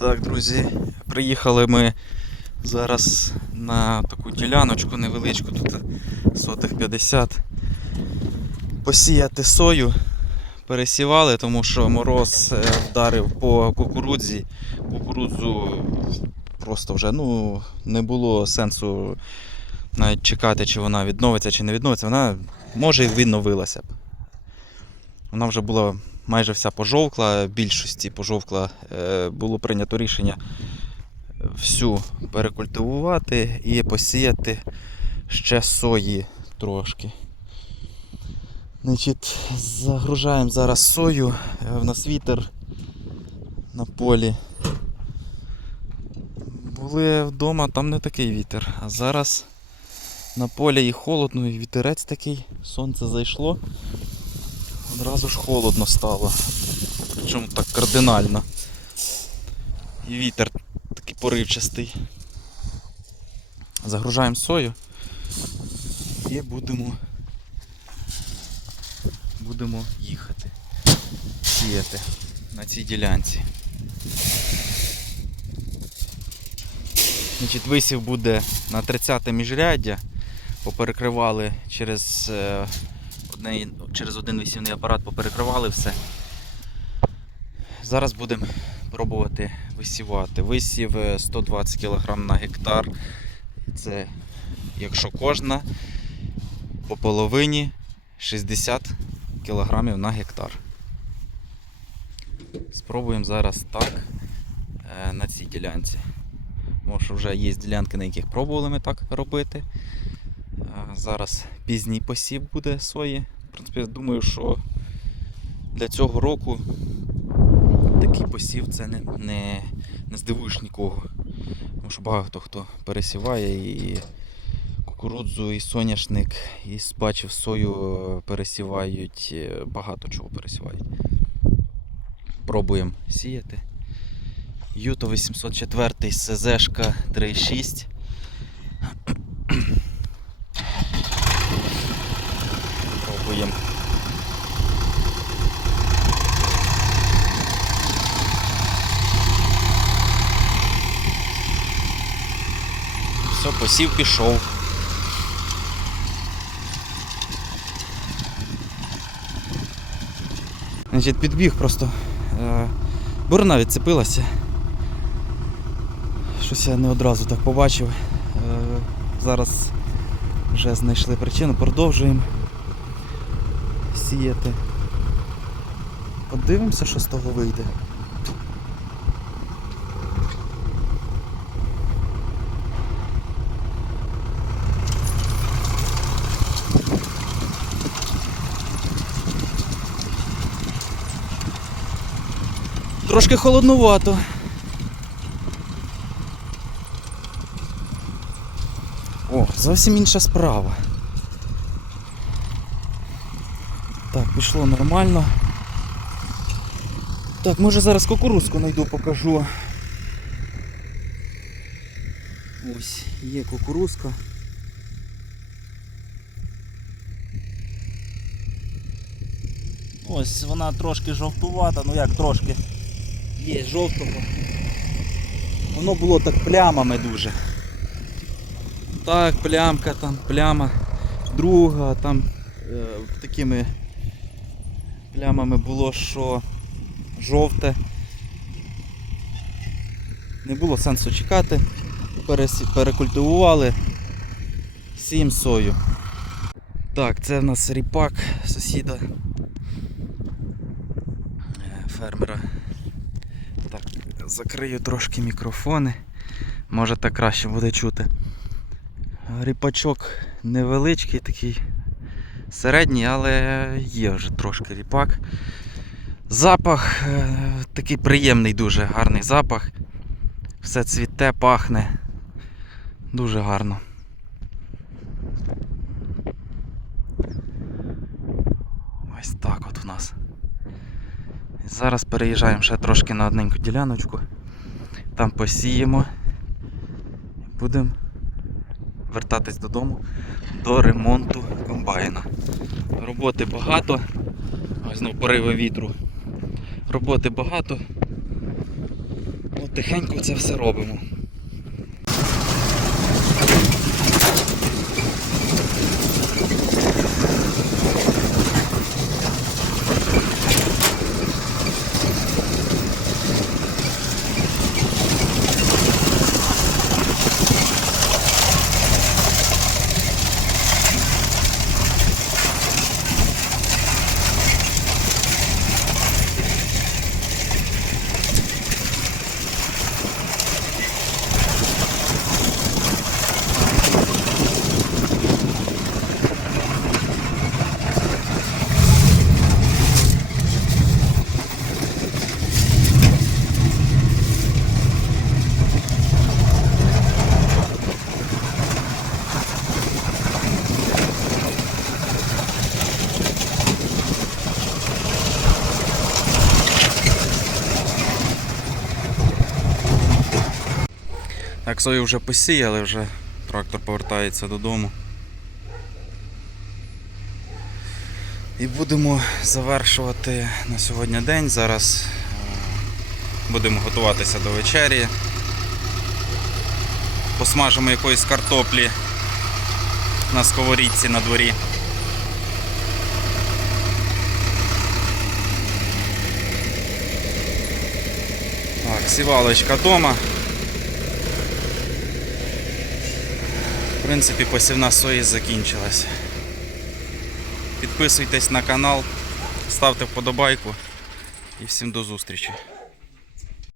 Так, друзі, приїхали ми зараз на таку діляночку невеличку, тут сотих 50. Посіяти сою. Пересівали, тому що мороз е, вдарив по кукурудзі. Кукурудзу просто вже ну, не було сенсу навіть чекати, чи вона відновиться, чи не відновиться. Вона може і відновилася б. Вона вже була майже вся пожовкла, більшості пожовкла. Е, Було прийнято рішення всю перекультивувати і посіяти ще сої трошки. Значить, загружаємо зараз сою. Е, В нас вітер на полі. Були вдома, там не такий вітер. А зараз на полі і холодно, і вітерець такий, сонце зайшло. Одразу ж холодно стало. Причому так кардинально. І вітер такий поривчастий. Загружаємо сою і будемо, будемо їхати. Сіяти на цій ділянці. Значить, висів буде на 30 те міжряддя. Поперекривали через, е, одне, через один висівний апарат, поперекривали все. Зараз будемо пробувати висівати. Висів е, 120 кг на гектар. Це якщо кожна по половині 60 кг на гектар. Спробуємо зараз так е, на цій ділянці. Що вже є ділянки, на яких пробували ми так робити. Зараз пізній посів буде сої. В принципі, думаю, що для цього року такий посів це не, не, не здивуєш нікого. Тому що багато хто пересіває і кукурудзу, і соняшник, і бачив сою пересівають, е, багато чого пересівають. Пробуємо сіяти. Юто 804 СЗшка 3.6. Пробуємо. Все, посів пішов. Значить, підбіг просто. Е, Бурна відцепилася. Щось я не одразу так побачив. Е, Зараз вже знайшли причину, продовжуємо сіяти. Подивимося, що з того вийде. Трошки холоднувато. О, зовсім інша справа. Так, пішло нормально. Так, може зараз кукурузку знайду, покажу. Ось, є кукурузка. Ось вона трошки жовтувата, ну як трошки. Є жовтого. Воно було так плямами дуже. Так, плямка там, пляма, друга, там е, такими плямами було, що жовте. Не було сенсу чекати. Перекультивували. Сім сою. Так, це в нас ріпак сусіда фермера. Так, закрию трошки мікрофони. Може так краще буде чути. Ріпачок невеличкий, такий середній, але є вже трошки ріпак. Запах е, такий приємний, дуже гарний запах. Все цвіте, пахне. Дуже гарно. Ось так от у нас. Зараз переїжджаємо ще трошки на одненьку діляночку. Там посіємо. Будемо вертатись додому до ремонту комбайна. Роботи багато. Ось знову пориви вітру. Роботи багато. От тихенько це все робимо. Так, сою вже посіяли, вже трактор повертається додому. І будемо завершувати на сьогодні день. Зараз е, будемо готуватися до вечері. Посмажимо якоїсь картоплі на сковорідці на дворі. Так, сівалочка вдома. В принципі, посівна сої закінчилася. Підписуйтесь на канал, ставте вподобайку і всім до зустрічі.